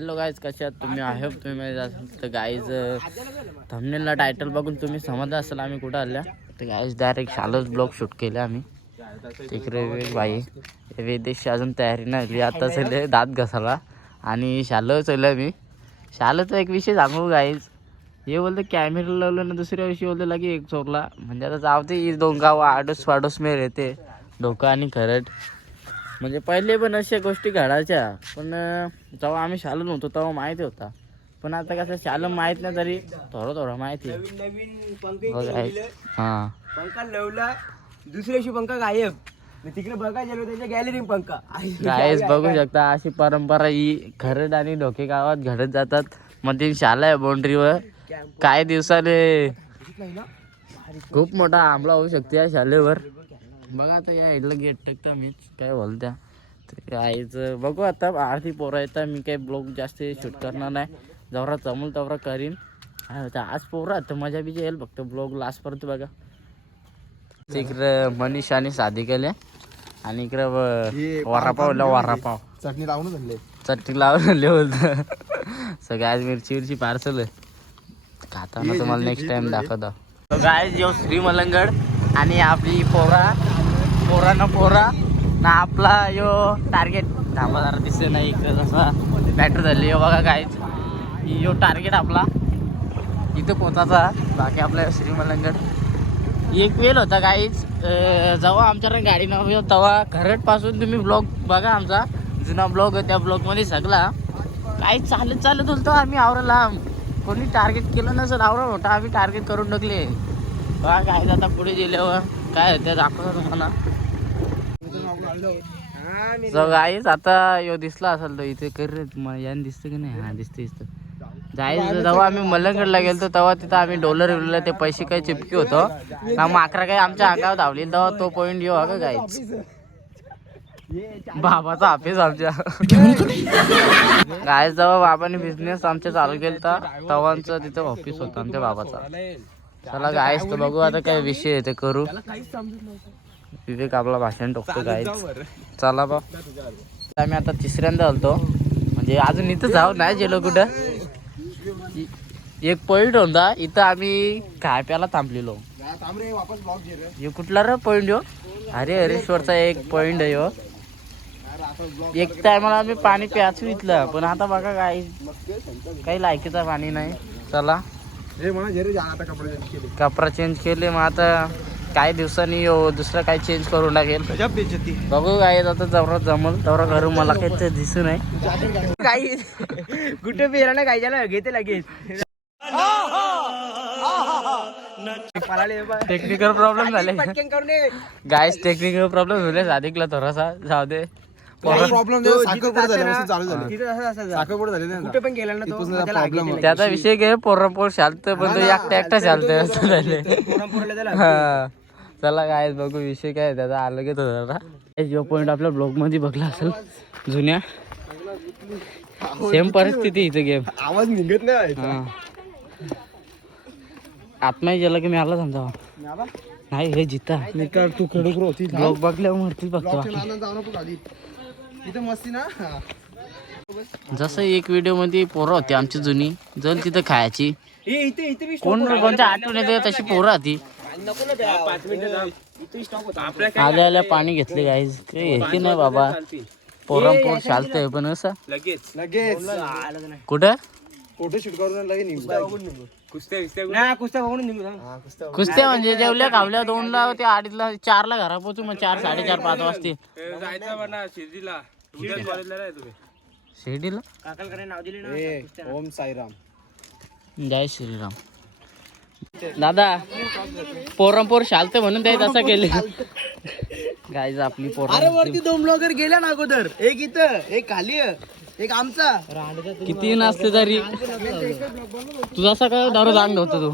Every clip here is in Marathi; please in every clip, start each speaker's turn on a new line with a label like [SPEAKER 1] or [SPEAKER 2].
[SPEAKER 1] हॅलो गाईज कशात आहात? तुम्ही? आहे तुम्ही माहीत असेल. तर गाईज थमनेलला टायटल बघून तुम्ही समजलं असाल आम्ही कुठं आल्या. तर गाईज डायरेक्ट शालच ब्लॉग शूट केले आम्ही. तिकडे बाई वेदेशची अजून तयारी नाही आली आता चले दात घसाला आणि शालो चलं मी. शालंचा एक विषय सांगू गाईज हे बोलतं कॅमेरा लावलं ना दुसऱ्या विषयी बोलतं लगे एक चोरला. म्हणजे आता जावते दोन गाव आडोस वाडोस मेर येते. धोका आणि खरट म्हणजे पहिले पण अशा गोष्टी घडायच्या पण जेव्हा आम्ही शालू नव्हतो तेव्हा माहिती होता. पण आता कसं शालू माहीत नाही तरी थोडं थोडं माहिती आहे.
[SPEAKER 2] नवीन पंख
[SPEAKER 1] हो.
[SPEAKER 2] पंखा लावला दुसऱ्या दिवशी पंखा गायब. मग तिकडे बघा गेलो त्याच्या गॅलरी पंखा.
[SPEAKER 1] गायस बघू शकता अशी परंपरा ही खरड आणि डोके गावात घडत जातात. मध्ये शाला आहे बाउंड्रीवर काही दिवसाने खूप मोठा आंबला होऊ शकते या शालेवर. बघा आता या इडला गेट टाकता मीच काय बोलत्या. ते आईच बघू आता आरती पोरं येतात मी काही ब्लॉग जास्त शूट करणार नाही. जवरा जमल तेवढा करीन. आता आज पोरं तर मजा बिजा येईल फक्त ब्लॉग लास्टपर्यंत बघा. इकडं मनीष आणि साधी केले आणि इकडं वरापावला वरापाव.
[SPEAKER 2] चटणी लावून झाले
[SPEAKER 1] चटणी लावून बोलतं. सगळं आज मिरची मिरची पार्सल खाताना तुम्हाला नेक्स्ट टाइम दाखवतो. गाय जो श्री मलंगड. आणि आपली पोरा पोरा ना पोरा. ना आपला यो टार्गेट थांबा जरा दिसत नाही इकडे जसा बॅटर झाली. बघा काहीच यो टार्गेट आपला. इथं पोचायचा. बाकी आपला श्रीमलंगड. एक वेळ होता काहीच जेव्हा आमच्याकडे गाडी नव्हती तेव्हा घरटपासून तुम्ही ब्लॉग बघा आमचा. जुना ब्लॉग त्या ब्लॉगमध्ये सगळा. काही चालत चालत होतो आम्ही आवराला कोणी टार्गेट केलं नसेल आवरा मोठा. आम्ही टार्गेट करून टाकले. काय काय आता पुढे गेल्यावर काय होतं दाखवतो तुम्हाला. जो आता यो दिसला असेल तो इथे कर रे तुम्हाला याने दिसतं की नाही? हा दिसतं दिसतं जायच जेव्हा आम्ही मलंगडला गेलो तेव्हा तिथं आम्ही डॉलर विरला ते पैसे काही चिपकी होतो. ना माकरा काही आमच्या अंगावर धावली तेव्हा तो पॉईंट येऊ का गाईच बाबाचा ऑफिस आमच्या. काय जेव्हा बाबाने बिझनेस आमच्या चालू केला तेव्हाच तिथं ऑफिस होतं आमच्या बाबाचा. चला गायच तर बघू आता काय विषय आहे ते करू. विवेक आपला भाषण टोकतो गायच चला बा. आम्ही आता तिसऱ्यांदा आलतो. म्हणजे अजून इथं जाऊ नाही गेलो कुठं? एक पॉईंट होता. इथं आम्ही काय प्याला थांबलेलो यो कुठला रे पॉईंट यो? अरे हरेश्वरचा एक पॉईंट आहे यो एक टायमाला आम्ही पाणी प्याचू इथलं. पण आता बघा काय काही लायकीचं पाणी नाही. चला.
[SPEAKER 2] कपडे चेंज केले.
[SPEAKER 1] कपडा चेंज केले मग आता काही दिवसांनी यो दुसरं काही चेंज करून टाकेल बघू काय आता जवळ जमल तेवढा घरून मला काही दिसू नाही
[SPEAKER 2] काही कुठे ना काही झालं घेते लगेच.
[SPEAKER 1] टेक्निकल प्रॉब्लेम झाले. गायस टेक्निकल प्रॉब्लेम झाले साधिकला थोडासा जाऊ दे.
[SPEAKER 3] प्रॉब्लेम चालू झाले
[SPEAKER 2] कुठे पण गेला ना तो त्याला आग
[SPEAKER 1] त्याचा विषय घे पोरपोर शालत पण तो एकटा एकटा चालतोय असं झाले
[SPEAKER 2] लगेच. पोरांपोराला त्याला
[SPEAKER 1] हा. चला काय बघू विषय काय आहे त्याचा आलं घेतो जरा. जो पॉईंट आपल्या ब्लॉगमध्ये बघला असेल जुन्या. सेम परिस्थिती इथे गेम
[SPEAKER 3] आवाज निघत नाही
[SPEAKER 1] हा. आत्मा गेला की मी आला समजा नाही हे जिता.
[SPEAKER 3] तू खेळू होती
[SPEAKER 1] ब्लॉग बघल्यावर मरतील फक्त बाकी.
[SPEAKER 3] जाऊ नको खाली. इथं मस्ती ना.
[SPEAKER 1] जसं एक व्हिडिओमध्ये पोरं होती आमची जुनी जल तिथं खायची.
[SPEAKER 2] ए, इथे इथे बी
[SPEAKER 1] कोण कोणत्या आठवण येते तशी पोरं होती. आल्या आल्या पाणी घेतले गाईज काही घेतली नाही बाबा. पोरं पोर चालतंय पण असं.
[SPEAKER 2] लगेच.
[SPEAKER 3] लगेच.
[SPEAKER 1] कुठं?
[SPEAKER 3] फोटो शूट करून
[SPEAKER 2] कुस्त्या बघून निघू थांब.
[SPEAKER 3] हा, कुस्त्या
[SPEAKER 1] कुस्त्या म्हणजे जेवल्या खावल्या दोनला ते अडीचला चारला घरा पोचू मग चार साडेचार पाच वाजते शिर्डीला.
[SPEAKER 2] काकाला नाव दिले ना
[SPEAKER 3] ए, ओम साईराम.
[SPEAKER 1] जय श्रीराम. दादा पोरंपोर शालते म्हणून ते तसं केले. गाईज आपली
[SPEAKER 2] अरे
[SPEAKER 1] पोरं
[SPEAKER 2] वरती दोन ब्लॉगर गेल्या ना अगोदर. एक इथं एक खाली आहे, एक आमचा.
[SPEAKER 1] किती नसते तरी. तुझा असा काय दारू जाण होतो तू?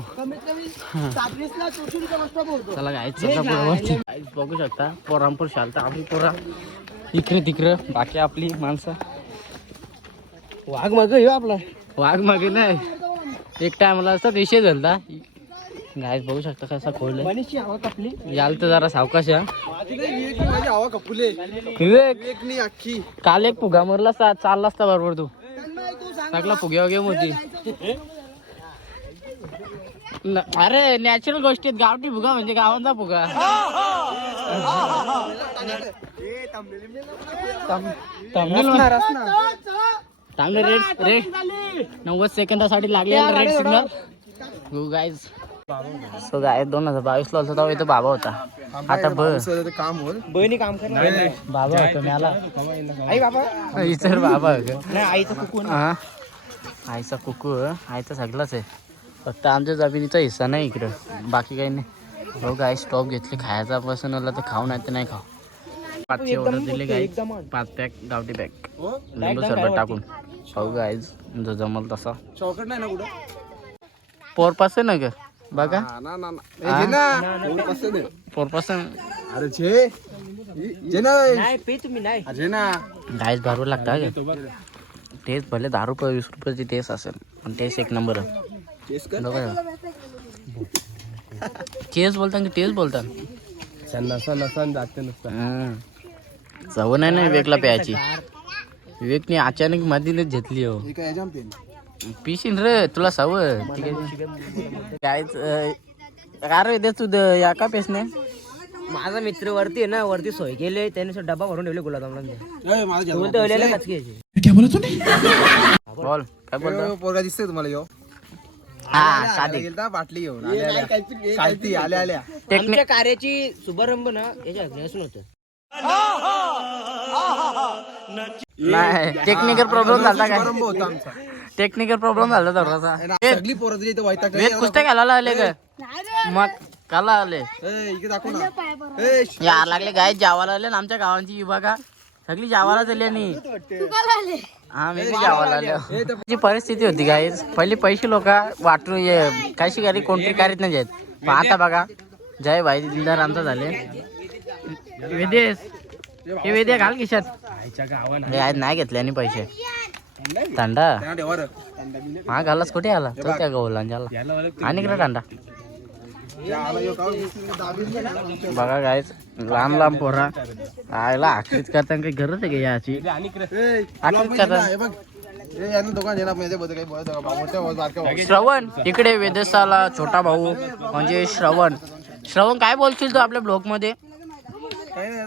[SPEAKER 1] चला गाईच बघू शकता पोरांपूर शालता आपली पोरा. इकडे तिकडे बाकी आपली माणसं.
[SPEAKER 2] वाघ मग येऊ आपला.
[SPEAKER 1] वाघ मागे नाही. एक टायमाला असा विषय झालता गायच बघू शकता कसा खोल
[SPEAKER 2] मनीषची हवा कापली.
[SPEAKER 1] याल तर जरा सावकाश या
[SPEAKER 3] माझी नाही एक नाही, माझी हवा कपुले.
[SPEAKER 1] विवेक!
[SPEAKER 3] एक नाही अख्खी
[SPEAKER 1] काल एक फुगा मरला सा- चालला असता बरोबर तू.
[SPEAKER 2] तन्मय, तू
[SPEAKER 1] सगळा फुगे वगे मोठी न- अरे नॅचरल गोष्टीत गावठी फुगा म्हणजे गावांचा फुगा. थांबले रेड रेड. नव्वद सेकंदासाठी लागले red signal go guys so guy दोन हजार बावीस ला होता इथं बाबा होता. आता ब.
[SPEAKER 3] काम होईल
[SPEAKER 2] बहिणी काम कर
[SPEAKER 1] बाबा होता मी आला.
[SPEAKER 2] आई बाबा.
[SPEAKER 1] इतर बाबा आहे
[SPEAKER 2] आईचं कुकून
[SPEAKER 1] हा? आईचा कुकू आईचा सगळाच आहे. फक्त आमच्या जमिनीचा हिस्सा नाही इकडं. बाकी काही नाही. हो गाय स्टॉप घेतली. खायचा पासून आला तर खाऊ नाही तर नाही खाऊ. पाचशे ऑर्डर दिले गाय पाच पॅक गावठी पॅक लिंबू सरबत टाकून. हो गाय जो जमल तसा.
[SPEAKER 3] चौकट नाही ना कुठं?
[SPEAKER 1] फोर पासन ना ग? बघा.
[SPEAKER 3] ना ना ना. ए, घे ना कोण कसं दे?
[SPEAKER 1] फोर पासन
[SPEAKER 3] अरे जे जे ना
[SPEAKER 2] नाही पे तुम्ही नाही.
[SPEAKER 3] अरे ना
[SPEAKER 1] गायच भरवू लागता टेस्ट भले दहा रुपये वीस रुपयाची टेस्ट असेल पण टेस्ट एक नंबर आहे
[SPEAKER 3] केस कर
[SPEAKER 1] बोलता की टेस्ट बोलता
[SPEAKER 3] नसा नसा जाते नसता.
[SPEAKER 1] हं. चव नाही ना विवेकला प्यायची. विवेकने अचानक मधीनच घेतली हो.
[SPEAKER 3] हे काय जाम पेन.
[SPEAKER 1] पिशीन रे तुला सवय कायच का रे दे तू द- या का पेसने?
[SPEAKER 2] माझा मित्र वरती आहे ना वरती सोय केले त्याने डबा भरून ठेवले कचक्याचे
[SPEAKER 1] बोल काय बोलतो?
[SPEAKER 3] पोरगा दिसतोय तुम्हाला यो.
[SPEAKER 1] हा
[SPEAKER 3] बाटली घेऊन. आल्या
[SPEAKER 2] आमच्या कार्याची शुभारंभ ना याच्या असून होतं.
[SPEAKER 1] नाही टेक्निकल प्रॉब्लेम झाला काय?
[SPEAKER 3] शुभारंभ होता आमचा.
[SPEAKER 1] टेक्निकल प्रॉब्लेम झाला थोडासा.
[SPEAKER 3] सगळी पोरं तुझ्या इथे वैताग
[SPEAKER 1] वेद कुस्त्या घालायला आले का मग काला आले
[SPEAKER 3] ए, इकडे दाखव ना. ए, श-
[SPEAKER 1] या लागले गाय जावाला आले ना आमच्या गावांची बघा सगळी जावाला झाली आणि हा मी बी जावाला आलो. जी परिस्थिती होती गाय पहिले पैसे लोक वाटून ये काय शिकारी कोणतरी कारीत नाही जात पण आता बघा जय भाई दिलदार आमचा झाले. वेदेश हे वेदे घाल खिशात. हे आज नाही घेतले आणि पैसे.
[SPEAKER 3] रे.
[SPEAKER 1] हा घालाच कुठे आला तो त्या गवलांच्याला आणि इकडे
[SPEAKER 3] गेला.
[SPEAKER 1] बघा गायच लांब लांब पोरा आयला आखरीत करताना काही गरज आहे का याची
[SPEAKER 3] ए,
[SPEAKER 1] आखरीत
[SPEAKER 3] ब्लॉगमध्ये
[SPEAKER 1] करा.
[SPEAKER 3] बघ. ए, यांना दोघांना देणार बघ काही बोलत नका. मोठ्या आवाज, बारक्या आवाज.
[SPEAKER 1] श्रवण इकडे वेदेशाला छोटा भाऊ म्हणजे श्रवण श्रवण काय बोलशील तू आपल्या
[SPEAKER 3] ब्लॉगमध्ये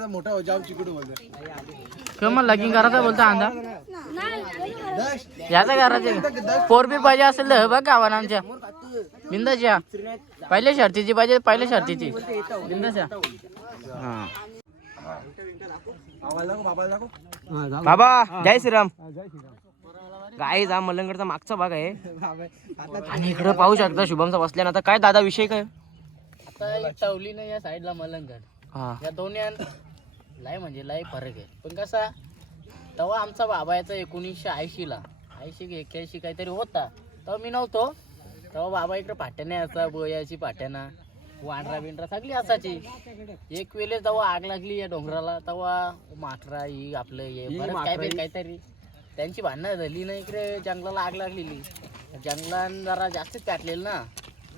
[SPEAKER 3] मोठा.
[SPEAKER 1] किंवा मग लगीन करायचा बोलता अंदा याचा करायचं फोर बी पाहिजे असेल तर बघ गावाला आमच्या. बिंदाच्या. पहिल्या शर्तीची पाहिजे पहिल्या शर्तीची. बिंदाच्या. हा.
[SPEAKER 2] बाबा जय श्रीराम. गाय जा मलंगडचा मागचा भाग आहे. आणि इकडे पाहू शकता शुभमचा बसल्या आता काय दादा विषय काय?
[SPEAKER 1] आता टवली नाही या साईडला मलंगड
[SPEAKER 2] हा.
[SPEAKER 1] या दोन्ही लय म्हणजे लय फरक आहे. पण कसा तेव्हा आमचा बाबा याचा एकोणीसशे ऐंशीला. ऐंशी एक्क्याऐंशी काहीतरी होता. तेव्हा मी नव्हतो. तेव्हा बाबा इकडे पाट्याने याचा बोयाची पाट्याना. वांढरा बिंढरा सगळी असायची. एक वेळेस जेव्हा आग लागली या डोंगराला तेव्हा माकरा ही आपलं हे बरंच काय बी काहीतरी. त्यांची भांडणं झाली ना इकडे जंगलाला आग लागलेली. जंगलान जरा जास्तच काटलेलं ना.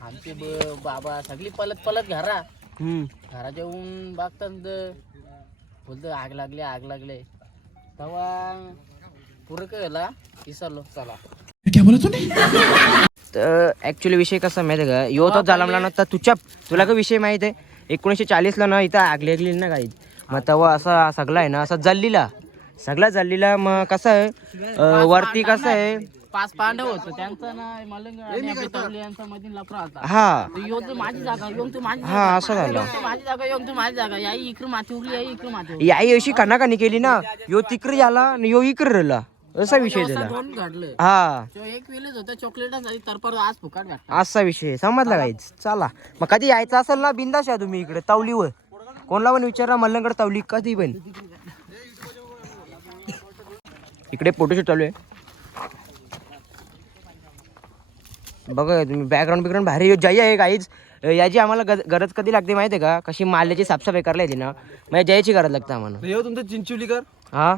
[SPEAKER 1] आमचे ब- बाबा सगळी पलत पलत घरा.
[SPEAKER 2] हम्म.
[SPEAKER 1] घरात येऊन बघतात. बोलतो आग लागली आग लागले. तेव्हा पुरं केला विसरलो चला
[SPEAKER 2] तर ऍक्च्युली विषय कसा माहिती आहे का? यो तर झाला ना तर तुझ्या तुला का विषय माहीत आहे? एकोणीसशे चाळीसला ना इथं आग लागली ना काही मग तेव्हा असा सगळा आहे ना असा जल्लीला. सगळा जल्लीला मग कसं आहे? वरती कसं आहे?
[SPEAKER 1] पाच पांडव होतं. त्यांचं ना मलंग आणि आपले तवले यांचा मधील लफडा होता.
[SPEAKER 2] हा.
[SPEAKER 1] तर यो तर माझी जागा तू माझी
[SPEAKER 2] हा असं झालं.
[SPEAKER 1] जागा माझी जागा यो तू माझी जागा. याई इकडे माती उरली याई इकडे माती उरली.
[SPEAKER 2] याई अशी कणाकानी केली ना यो तिकडे झाला आणि यो इकडे राहिला असा विषय झाला
[SPEAKER 1] दोन घडलं.
[SPEAKER 2] हा.
[SPEAKER 1] तो एक वेळेस होतं चॉकलेट परत आज फुकाट
[SPEAKER 2] असा विषय. समजला काहीच चला. मग कधी यायचं असेल ना बिंदाश या तुम्ही इकडे तवलीवर. कोणाला पण विचारा मल्लंकडे तवली कधी पण इकडे फोटोशूट चालू आहे. बघा तुम्ही बॅकग्राऊंड बिकग्राऊंड भारी जय आहे काहीच याची आम्हाला गज- गरज कधी लागते माहिती आहे का? कशी माल्याची साफसफाई करायला येते ना मग जयाची गरज लागते आम्हाला.
[SPEAKER 3] यो तुमचं चिंचुलीकर
[SPEAKER 2] हा?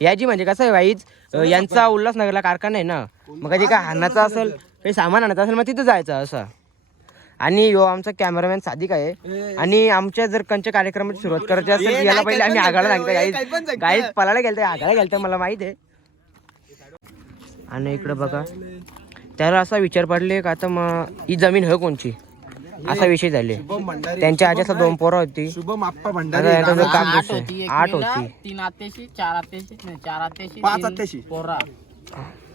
[SPEAKER 2] याची म्हणजे कसं आहे वाईच अं, यांचा उल्हासनगरला कारखाना आहे ना. मग कधी काय हाणाचं असेल काही सामान आणायचं असेल मग तिथं जायचं असं. आणि यो आमचा कॅमेरामॅन साधिक आहे. आणि आमच्या जर कंच्या कार्यक्रमाची सुरुवात करायची असेल याला पहिले आम्ही आगायला सांगतो गाईज गाईज पलायला गेलते आगायला गेलते मला माहीत आहे आणि इकडं बघा. त्याला असा विचार पडले का आता मग ही जमीन ह कोणची असा विषय झाले
[SPEAKER 3] शुभम भंडारी
[SPEAKER 2] त्यांच्या आजीला दोन पोरं होती
[SPEAKER 3] शुभम आप्पा
[SPEAKER 2] आता
[SPEAKER 3] भंडारी
[SPEAKER 2] काम
[SPEAKER 1] आठ
[SPEAKER 2] दिसतंय.
[SPEAKER 1] होती एक
[SPEAKER 2] आठ
[SPEAKER 1] मुलगा,
[SPEAKER 2] होती
[SPEAKER 1] तीन आत्याशी चार आत्याशी नाही चार आत्याशी
[SPEAKER 3] पाच
[SPEAKER 1] तीन
[SPEAKER 3] आत्याशी.
[SPEAKER 1] पोरा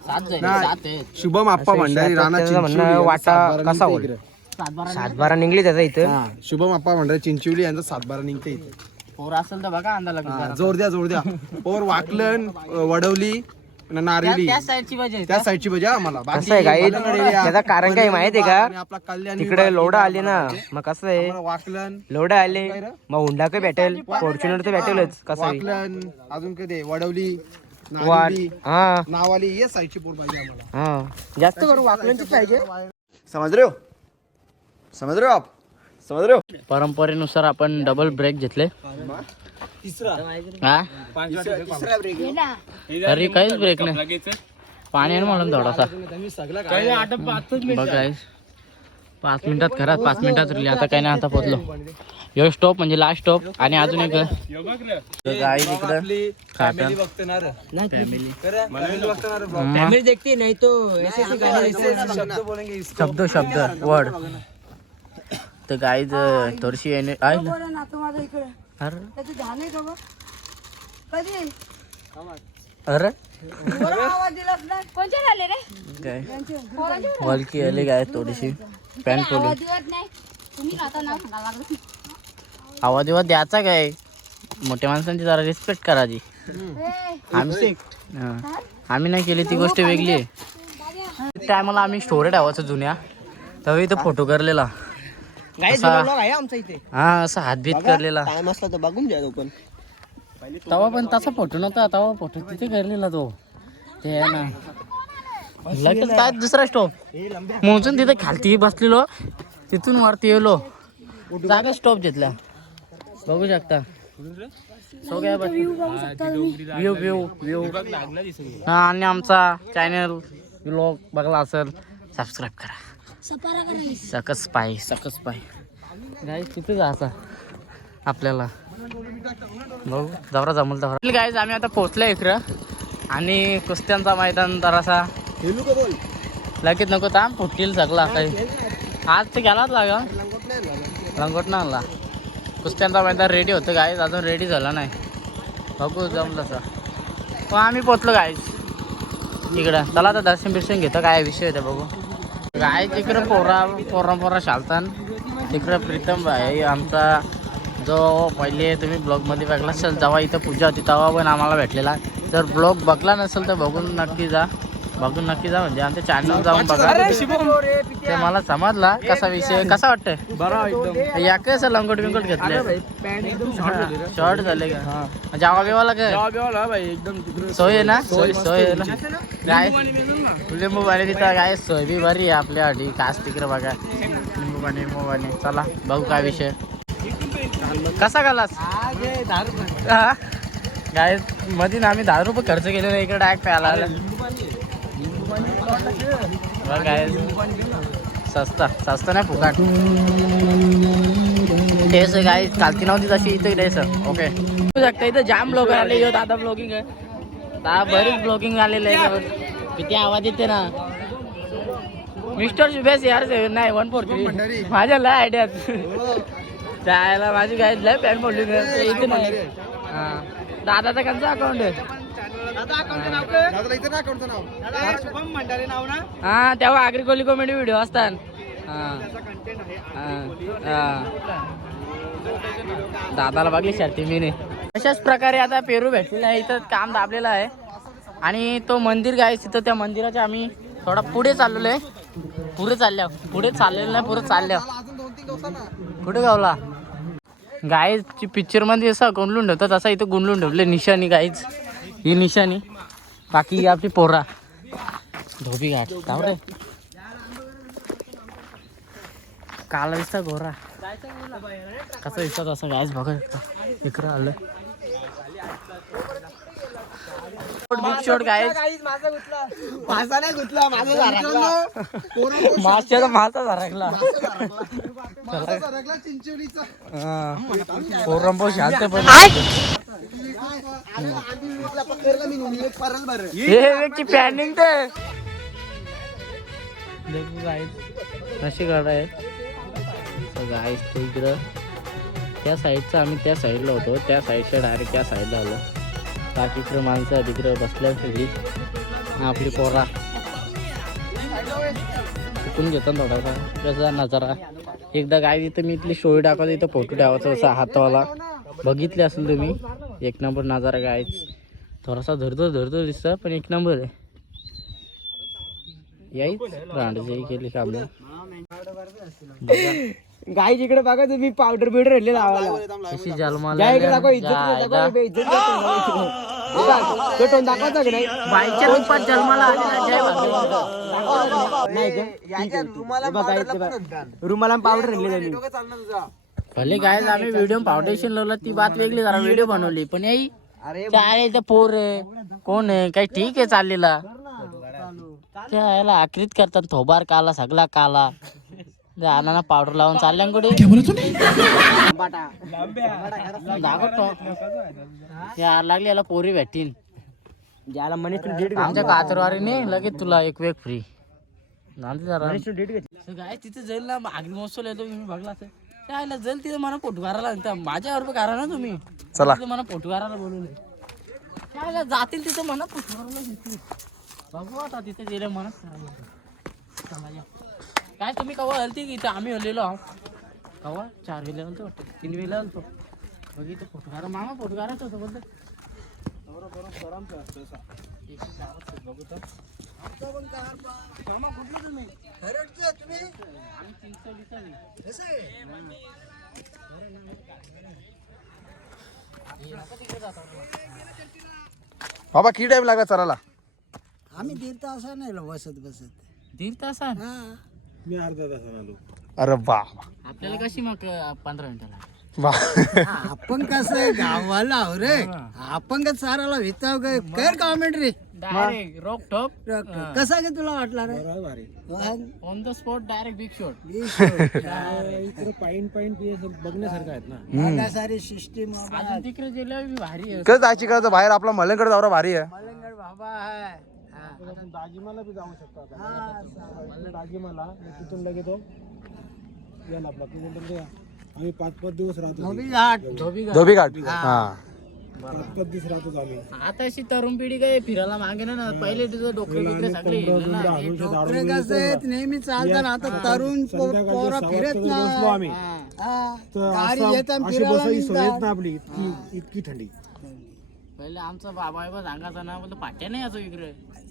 [SPEAKER 1] सात झाले
[SPEAKER 3] नाही.
[SPEAKER 1] सात आहेत
[SPEAKER 3] शुभम आप्पा
[SPEAKER 2] असं
[SPEAKER 3] भंडारी
[SPEAKER 2] विषय
[SPEAKER 3] राणा
[SPEAKER 2] आता त्याचं
[SPEAKER 3] चिंचोली
[SPEAKER 2] म्हणणं
[SPEAKER 3] यांचा
[SPEAKER 2] वाटा
[SPEAKER 3] सातबारा
[SPEAKER 2] कसा
[SPEAKER 3] निघते
[SPEAKER 2] होईल?
[SPEAKER 3] इकडे.
[SPEAKER 1] सातबारा
[SPEAKER 2] सातबारा निघली त्याचा इथं
[SPEAKER 3] हा, शुभम आप्पा भंडारी चिंचोली यांचा सातबारा निघते इथे
[SPEAKER 1] पोरा असेल तर बघा अंदा लग्न
[SPEAKER 3] हा,
[SPEAKER 1] करा.
[SPEAKER 3] जोर द्या जोर द्या और वाकलन वडवली
[SPEAKER 1] त्या- साईडची पाहिजे
[SPEAKER 3] त्या साईडची बजा आम्हाला
[SPEAKER 2] कसं आहे गाई त्याचं कारण काय माहिती आहे का?
[SPEAKER 3] आपला कल्याण
[SPEAKER 2] तिकडे लोडा आली ना मग कसं आहे?
[SPEAKER 3] आम्हाला वाकलन.
[SPEAKER 2] लोडा आले मग हुंडा का भेटेल? फॉर्च्युनर तर भेटेलच कसं
[SPEAKER 3] वाकलन अजून कधी वडवली
[SPEAKER 2] हा.
[SPEAKER 3] नावाली ये साईडची पाहिजे आम्हाला.
[SPEAKER 2] हा. जास्त करून वाकल्यांचीच पाहिजे.
[SPEAKER 3] समज रे हो. समज रे हो आप. समज रे हो.
[SPEAKER 1] परंपरेनुसार आपण डबल ब्रेक घेतले. हा? अरे काहीच ब्रेक नाही. पाणी आहे ना म्हणून थोडासा. बघ. पाच मिनिटात खरात पाच मिनिटात उरली आता काही नाही आता पोचलो. यो स्टॉप म्हणजे लास्ट स्टॉप आणि अजून एक गाई इकडं. खातं. फॅमिली
[SPEAKER 2] फॅमिली देखते नाही तो ऐसे ऐसे गाणे ऐसे-
[SPEAKER 1] शब्द शब्द वर्ड तर गाईज थोडीशी येणे आहे ना?
[SPEAKER 4] बरं ना माझं इकडे.
[SPEAKER 1] अरे. अरे?
[SPEAKER 4] बरं आवाज दिलाच नाही कोणचे झाले? रे
[SPEAKER 1] काय वलकी आली गाय थोडीशी पॅन्ट पोली
[SPEAKER 4] दिवत नाही. तुम्ही आता नाव सांगा लागलं.
[SPEAKER 1] आवाज बिवाज द्यायचा काय? मोठ्या माणसांची जरा रिस्पेक्ट करायची आम्ही हा. आम्ही नाही केली ती गोष्ट वेगळी आहे. टायमाला आम्ही स्टोरी ठेवायचो जुन्या. तेव्हा इथं फोटो करलेला. असा-
[SPEAKER 2] आहे आमचा इथे.
[SPEAKER 1] हा असं हातभीत करलेला.
[SPEAKER 2] टाइम असला तर बघून घ्या पण
[SPEAKER 1] तेव्हा पण तसा फोटो नव्हता तेव्हा फोटो तिथे करलेला तो. ते आहे ना. लगेच काय दुसरा स्टॉप? मोजून तिथे खालती बसलेलो तिथून वरती येलो. जागा स्टॉप घेतला बघू शकता. हा आणि आमचा चॅनल व्लॉग बघला असेल सबस्क्राईब करा. सकस पाय सकस पाय. गाय तिथे जायचा आपल्याला. बघू. जवरा जमल जवरा गाईज आम्ही आता पोहोचलो इकडं. आणि कुस्त्यांचा मैदान जरासा. लगेच नको थांब फुटतील सगळा काही आज तर गेलाच लागा लंगोट ना आला कुस्त्यांचा मैदान रेडी होतं गाईज अजून रेडी झाला नाही. बघू जमलं तसं मग हो, आम्ही पोचलो गाईज इकडं. चला आता दर्शन बिर्शन घेतो काय विषय होता बघू. काय तिकडं पोरा पोरा पोरा शालतान. तिकडं प्रीतम भाई आमचा जो पहिले तुम्ही ब्लॉगमध्ये बघला असेल जेव्हा इथं पूजा होती तेव्हा पण आम्हाला भेटलेला. जर ब्लॉग बघला नसेल तर बघून नक्की जा. बघून नक्की जा म्हणजे आमच्या चॅनल जाऊन बघा. ते मला समजला कसा विषय कसा वाटतंय? या काय असं लंगोट बिंगोट घेतले? शॉर्ट झाले का? जावा बिवाला काय सोय ना? सोय सोय ना? काय? लिंबू पाणी तिथं काय? सोय बी बरी आहे आपल्यासाठी कास तिकडे बघा. लिंबू पाणी लिंबू पाणी. चला बघू काय विषय. कसा गालास हा? काय मध्ये ना आम्ही दहा रुपये खर्च केलेला इकडे डायरेक्ट प्यायला आलं. काय सस्ता सस्ता नाही फुकाट. तेच काय चालती नव्हती तशी इथं द्यायचं ओके बघू शकता इथं जाम लोक आले यो दादा ब्लॉगिंग आहे. दादा बरीच ब्लॉगिंग आलेले आहे किती आवाज येते ना. मिस्टर शुभेश यार से नाही वन फोर थ्री माझ्या लय आयडियात त्याला माझी काय लय पॅन पडली इथे नाही हा. दादाचा कंचा अकाउंट आहे?
[SPEAKER 3] दादाला इथे ना अकाउंटचं नाव.
[SPEAKER 1] हा तेव्हा आग्रिकोली कॉमेडी व्हिडिओ असतात. हा. हा. हा. दादाला बघली शर्ती मी अशाच प्रकारे आता पेरू भेटलेला आहे. इथं काम दाबलेलं आहे. आणि तो मंदिर काय तिथं त्या मंदिराच्या आम्ही थोडा पुढे चाललेलो आहे पुढे चालल्या पुढे चाललेलं नाही पुढे चालल्या कुठे गावला. गायची पिक्चरमध्ये असं गुंडलून ठेवतात तसा इथं गुंडलून ठेवले निशाणी गाईच. ही निशाणी. बाकी आपली पोरा. धोबी घाट तावडे काला दिसता गोरा. कसं दिसतात असं गायच बघा इकडं आलं बिग शॉट
[SPEAKER 2] माझा नाही गुतला
[SPEAKER 1] शांत पण. हे व्यक्ती पॅनिंग ते देखो गाईस कसे काढ आहेत. गाईस ते इकडं त्या साईडचं आम्ही त्या साईडला होतो. त्या साईडच्या डायरेक्ट त्या साईडला आलो. बाकी इकडं माणसं तिकडं बसल्या सगळी आपली पोरा. चुकून घेतो ना थोडासा. कसा नजारा एकदा काय तिथं मी इथली स्टोरी टाकत इथं फोटो ठेवायचा असा हातवाला. बघितले असेल तुम्ही. एक नंबर नजारा गायच थोडासा धरतो धरतो दिसतं पण एक नंबर आहे. यायच. रांडजाई केली काम.
[SPEAKER 2] गाई इकडे बघा तुम्ही पावडर बिवडर राहिले लावायला.
[SPEAKER 1] कशी जन्माला
[SPEAKER 2] या इकडे दाखव
[SPEAKER 1] आल्या,
[SPEAKER 2] इज्जत
[SPEAKER 1] जायला.
[SPEAKER 2] दाखव बे, इज्जत दाखव. तो टोन दाखवायचा की नाही?
[SPEAKER 1] बाईच्या रूपात जन्माला आलेला जय भाग्यवंत.
[SPEAKER 2] नाही का? ठीक आहे, ठीक आहे. बघा, इथे बघा. रुमाला पावडर
[SPEAKER 1] भले काय आम्ही व्हिडिओ फाउंडेशन लावलं ती बात वेगळी जरा व्हिडिओ बनवली. पण याई काय इथं पोर? आहे कोण आहे? काही ठीक आहे चाललेला? त्या याला आकृत करतात थोबार काला सगळा काला. त्या अनाना पावडर लावून चालल्या कुठे? दाखवतो. या लागली याला पोरी भेटीन
[SPEAKER 2] ज्याला मनीष तू डेट
[SPEAKER 1] आमच्या कातरवारीने लगेच तुला एक वेग फ्री काय तिथे जाईल ना अग्नी महोत्सव येतो तुम्ही बघला त्याला जाईल तिथे मला पोट घारायला त्या माझ्या बरोबर करा ना तुम्ही. चला. मला पोट घारायला बोलून त्याला जातील तिथे मला पोट घारायला घेतील. बघू आता तिथे गेले होतं. चला. काय तुम्ही कवा हलती की इथे? आम्ही हल्लेलो आहोत. कवा? चार वेळेला हलतो वाटतं. तीन वेळेला हलतो बघ इथे पोट घारा मामा पोट घारायचं होतं बोलतो. मामा कुठले तुम्ही? आम्ही चिंचोलीचा.
[SPEAKER 3] बाबा किती टाइम लागला चराला
[SPEAKER 5] आम्ही दीड तास नाही बसत बसत.
[SPEAKER 1] दीड तासात
[SPEAKER 3] अरे वा
[SPEAKER 1] आपल्याला कशी मग पंधरा मिनिटाला
[SPEAKER 3] वा.
[SPEAKER 5] आपण कसं आहे गावाला आहो रे. आपण का चाराला विचाव काय कर कॉमेंट्री
[SPEAKER 1] डायरेक्ट रोक टोक
[SPEAKER 5] कसा काय तुला वाटला रे? वाह,
[SPEAKER 1] on the spot direct big shot
[SPEAKER 5] बीस बघा सारी सिस्टीम
[SPEAKER 1] अजून तिकडे गेल्यावर बी भारी आहे.
[SPEAKER 3] कडे जायची कळतं. बाहेर आपला मलंकडे जावरा भारी आहे.
[SPEAKER 5] मलंगड बाबा आहे. धोबी घाट
[SPEAKER 3] धोबी घाट. हा.
[SPEAKER 1] आता अशी तरुण पिढी काय फिरायला मागे ना. पहिले तुझं डोकरे बिकरे सगळे हिरले ना.
[SPEAKER 5] डोकरे कसं आहेत नेहमी चालतात आता तरुण पो- पोरं फिरत नाही हा. गाडी येतात फिरायला निघतात.
[SPEAKER 1] पहिले आमचा बाबा बाबा सांगायचा ना बोलतो पाट्या नाही असो इकडे.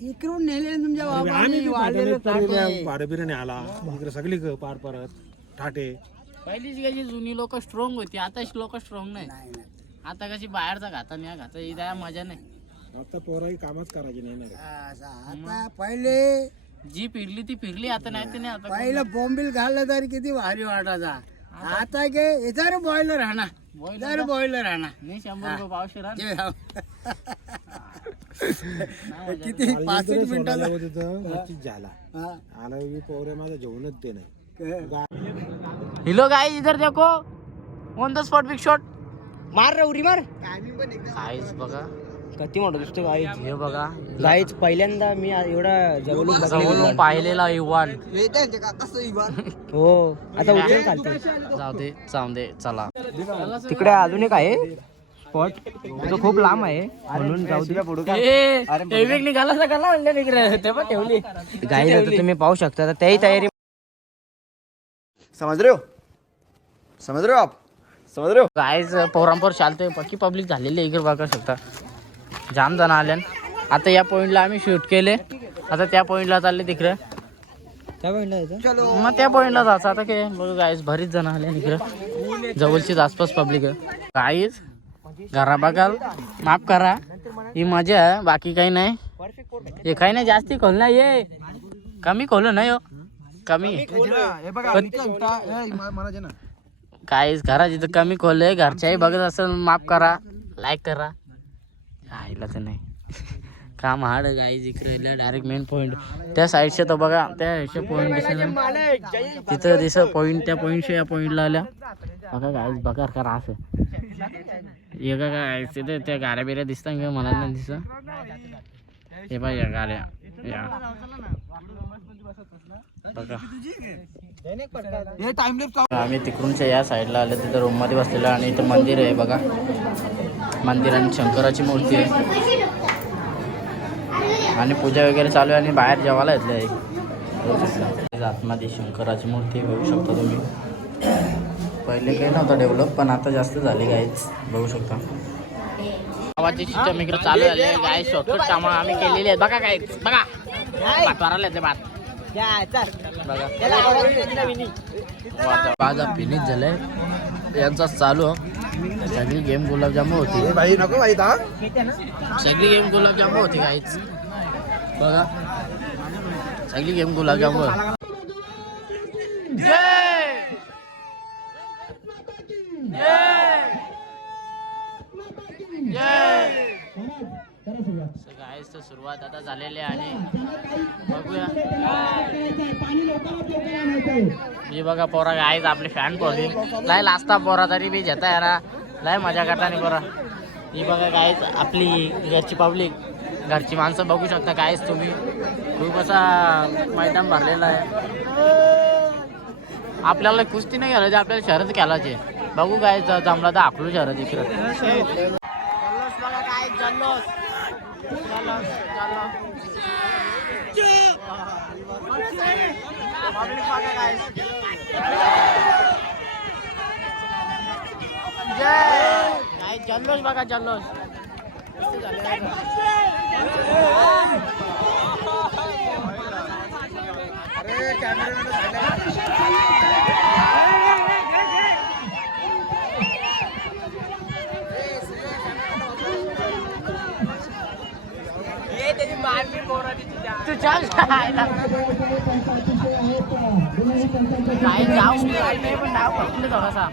[SPEAKER 5] इकडून नेले तुमच्या बाबांनी वाढलेले काटे.
[SPEAKER 6] आला. इकडे सगळी ग पार परत ठाटे.
[SPEAKER 1] पहिलीच कशी जुनी लोक स्ट्रॉंग होती. आता लोक स्ट्रॉंग नाही. आता कशी बाहेरचा घाता नाही घाता ही द्या मजा नाही.
[SPEAKER 6] आता पोराही कामच करायचे नाही ना रे.
[SPEAKER 5] असं आता पहिले
[SPEAKER 1] जी फिरली ती फिरली आता नाही ते नाही आता
[SPEAKER 5] पहिलं बोंबील घाललं तरी किती भारी वाटायचा. आता गे इधर बॉयलर राहणार इधर बॉयलर राहणार
[SPEAKER 1] नाही शंभर रुपये पावशेर आण.
[SPEAKER 5] किती? पाच एक मिनिटाला.
[SPEAKER 6] झाला.
[SPEAKER 5] हा.
[SPEAKER 6] आला की पोरे माझा जेवणच ते नाही.
[SPEAKER 1] हिलो गाइस इधर देखो. On the spot big shot
[SPEAKER 2] मार रे उरी मार
[SPEAKER 1] गाईज बघा.
[SPEAKER 2] किती मोठं दिसतो गाई
[SPEAKER 1] हे बघा
[SPEAKER 2] गाईच पहिल्यांदा मी एवढा जवळून बघलेलं
[SPEAKER 1] जवळून
[SPEAKER 2] इवान.
[SPEAKER 1] पाहिलेला इवान
[SPEAKER 2] हो आता उचल चालते
[SPEAKER 1] जाऊ दे जाऊ दे चला.
[SPEAKER 2] तिकडे अजून एक आहे स्पॉट तो खूप लांब आहे म्हणून जाऊ दे.
[SPEAKER 1] निघाला सगळा म्हणलं तिकडे. ते पण ठेवली.
[SPEAKER 2] गाई आता तुम्ही पाहू शकता तर त्याही तयारी
[SPEAKER 3] समज रे हो? समज रे हो आप? समज रे हो?
[SPEAKER 1] गायच पोरांपोर चालतोय पक्की पब्लिक झालेली आहे इकडे बघू शकता. जाम जण आले आता या पॉइंटला आम्ही शूट केले. आता त्या पॉइंटला चालले तिकडे. मग त्या पॉइंटला जायचं. आता काय? बघू गायस बरीच जण आले इकडे जवळचीच आसपास पब्लिक आहे. गाईच घरा बघाल. माफ करा. ही मजा आहे. बाकी काही नाही. हे काही नाही जास्ती खोल नाही ये. कमी खोल नाही हो. कमी.
[SPEAKER 3] हे बघा म्हणायचे ना.
[SPEAKER 1] काय घरा जिथं कमी खोलले घरच्याही बघत असेल माफ करा. लाईक करा. आईला तर नाही. काम महाड गाईज इकडे डायरेक्ट मेन पॉईंट त्या साईडच्या तो बघा त्या ह्याच्या पॉईंट दिसेल तिथं दिस पॉईंट त्या पॉईंटच्या या पॉईंटला आल्या. बघा गाईज बघा का रास आहे हे का काय तिथे त्या गाऱ्या बिऱ्या दिसतात का? मला नाही दिसत. हे बा या गाऱ्या. या. बघा. आम्ही तिकडूनच्या या साईडला आलो तिथं रूममध्ये बसलेलो आणि इथं मंदिर आहे बघा. मंदिर आणि शंकराची मूर्ती आहे. आणि पूजा वगैरे चालू आहे आणि बाहेर जेवायला येतले आहे. आतमध्ये शंकराची मूर्ती बघू शकता तुम्ही. पहिले काही नव्हतं डेव्हलप पण आता जास्त झाले गाईच बघू शकता. गावाची सिस्टम इकडे चालू झाली आहे. गाय शॉर्टकट कामं आम्ही केलेली आहेत. बघा काय बघा. भात मारायला येते भात. बघा. माझा फिनिश झालंय यांचा चालू. सगळी गेम गुलाबजामुन होती.
[SPEAKER 3] भाई नको भाई था
[SPEAKER 1] सगळी गेम गुलाबजामुन होती काहीच बघा. सगळी गेम गुलाबजामुन. गायच तर सुरुवात आता झालेली आहे आणि बघूया. मी बघा पोरा गायच आपले फॅन पडली लय लाजता पोरा तरी बी घेता यारा लय मजा करता नाही पोरा. ही बघा गायच आपली घरची पब्लिक घरची माणसं बघू शकता गायच तुम्ही. खूप असा मैदान भरलेला आहे. आपल्याला कुस्ती नाही घालायची आपल्याला शरद घालायची बघू काय जमला तर आपलं शरद इकडं. काय जल्लोष जल्लोष काय जल्लोष बघा जल्लोष तू चल खायला. काय जाऊ काय नाही पण नाव फक्त थोडासा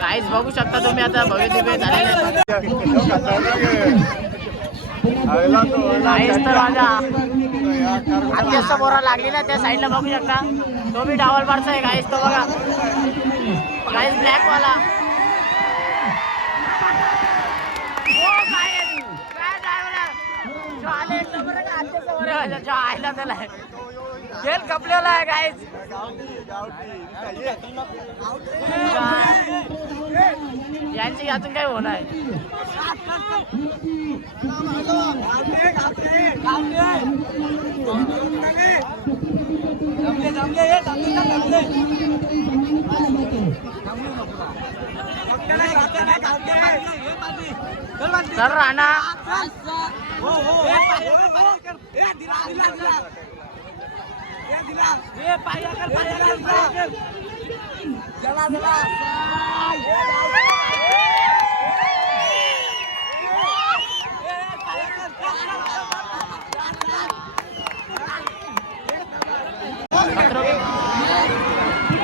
[SPEAKER 1] काहीच बघू शकता तुम्ही आता भव्य दिव्य झालेले काहीच तर माझा अत्यंत बोरा लागलेला त्या साईडला बघू शकता. तो बी डावल मारचा आहे काहीच तो बघा. काहीच ब्लॅक वाला ओ, काय आहे? काय driver? जो आले एकदम बरं का, अत्यंत बोरा आहे, जो आयला त्याला आहे. गेल कपलेला आहे काहीच यांची यातून काय होणार तर राणा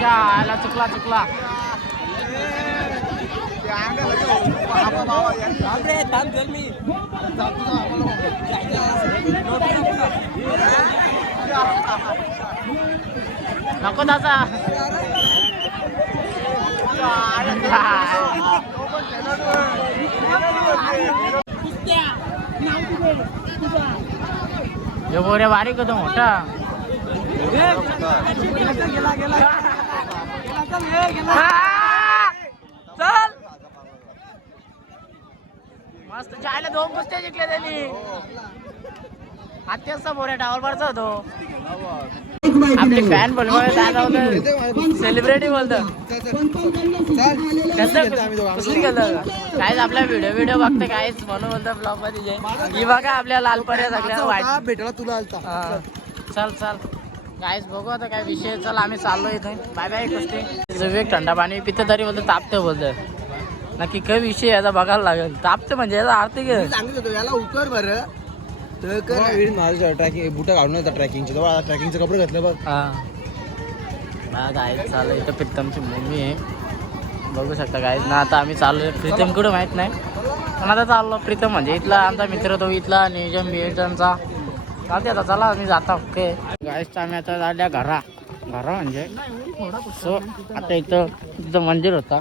[SPEAKER 1] आला चुकला चुकला नको दादा. हे बोऱ्या बारीक होतो मोठा. चल मस्त. जायला दोन कुस्त्या जिंकल्या त्यांनी. अत्यंत मोठ्या टावरवरचा होतो. आपले फॅन बोलतो सेलिब्रिटी बोलतो. कसली केलं? कायच आपल्या व्हिडिओ व्हिडिओ बघते काहीच म्हणून बोलतो ब्लॉगमध्ये. ही बघा आपल्या लालपऱ्या सगळ्या वाईट.
[SPEAKER 3] भेटला तुला.
[SPEAKER 1] चल चल. काहीच बघू आता काय विषय. चल आम्ही चाललो इथे बाय बाय कुस्ती. थंडा पाणी पितं तरी बोलतो तापतं बोलतं. नक्की काय विषय याचा बघायला लागेल. तापतं म्हणजे याचा अर्थ काय?
[SPEAKER 3] सांगत होतो याला उतर बर. तर कर. माझं ट्रॅकिंग बुट घालून होता ट्रॅकिंगचे तेव्हा ट्रॅकिंगचे कपडे घातले बघ.
[SPEAKER 1] हा. हा गाय चालू इथं प्रीतमची मम्मी आहे. बघू शकता गाय ना आता आम्ही चालू प्रीतम कुठं माहीत नाही. पण आता चाललो प्रीतम म्हणजे इथला आमचा मित्र तो इथला नियोजन बियोजनचा. चालते आता चला आम्ही जाता. ओके गायच आम्ही आता झाल्या घरा. घरा म्हणजे? सो आता इथं इथं मंदिर होता.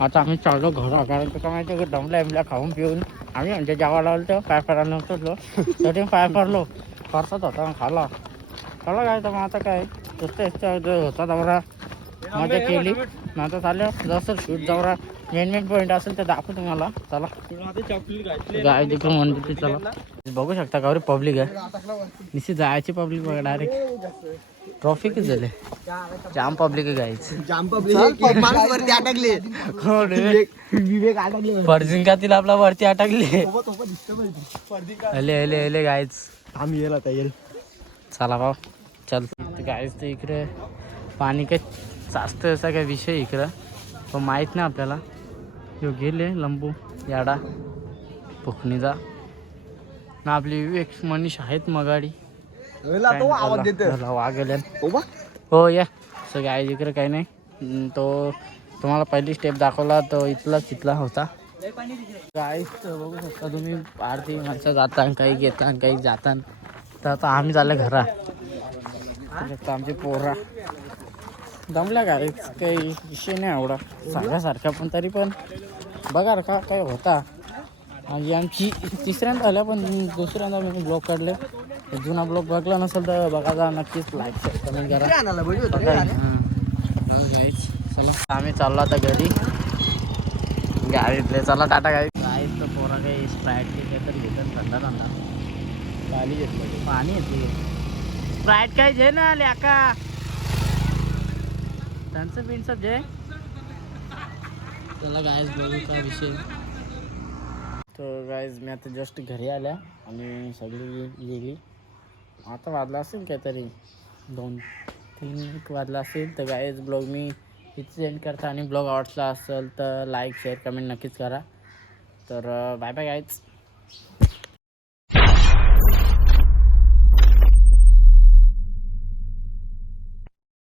[SPEAKER 1] आता आम्ही चाललो घरा कारण कसं माहिती की दमल्या बिमल्या खाऊन पिऊन आम्ही म्हणजे जेव्हा लावलं तेव्हा पाय पडायला नव्हतो तरी पाय पडलो. परसात होता खाला. खाला काय तर मग आता काय? जसं होता दौरा. मजा केली. नंतर आता चाललं. जसं शूट दौरा. मेन मेन पॉईंट असेल ते दाखवू तुम्हाला. चला. गाय तिकडून मंदिर चला. बघू शकता का? पब्लिक आहे. निश्चित जायची पब्लिक बघा डायरेक्ट ट्रॉफिकच झाले जाम पब्लिक आहे गाईच
[SPEAKER 3] अटकले.
[SPEAKER 1] पर्जिंकातील आपला वरती. अटकले? अले अले अले गायच
[SPEAKER 3] आम्ही येईल आता येईल
[SPEAKER 1] चला भाऊ. चल. गायच तर इकडे पाणी काय जास्त असा काय विषय इकडं. पण माहीत नाही आपल्याला. यो गेले लंबू याडा पुखणीचा ना आपली विवेक मनीष आहेत मगाडी. वागेले हो या. सो गाय इकडे काही नाही. तो तुम्हाला पहिली स्टेप दाखवला तो इथलाच इथला होता. गाय बघू शकता तुम्ही आरती माणसं जाता काही घेता काही जाता तर आता आम्ही झालं घरा. आमची पोरा. दमल्या गाडी काही विषय नाही एवढा सारख्यासारखा पण तरी पण. बघा रे का काय होता. आणि आमची तिसऱ्यांदा झाल्या पण दुसऱ्यांदा मी ब्लॉग काढले. जुना ब्लॉग बघला नसेल तर बघा जा नक्कीच लाईक कमेंट करा. चला. आम्ही चाललो आता घरी. गाडीतले. चला टाटा गाडी. काय तर पोरा काही स्प्राईट काहीतरी घेतात थंडा थंडा पाणी घेतलं. पाणी येते स्प्राईट काय जे ना ल्याका त्यांचं पिंचं जे चला गायज बघू काय विषय. तर गायज मी आता जस्ट घरी आल्या आणि सगळी गेली. आता वाजला असेल काहीतरी दोन तीन एक वाजला असेल. तर गायज ब्लॉग मी इथे सेंड करता आणि ब्लॉग आवडला असेल तर लाईक शेअर कमेंट नक्कीच करा. तर बाय बाय गायज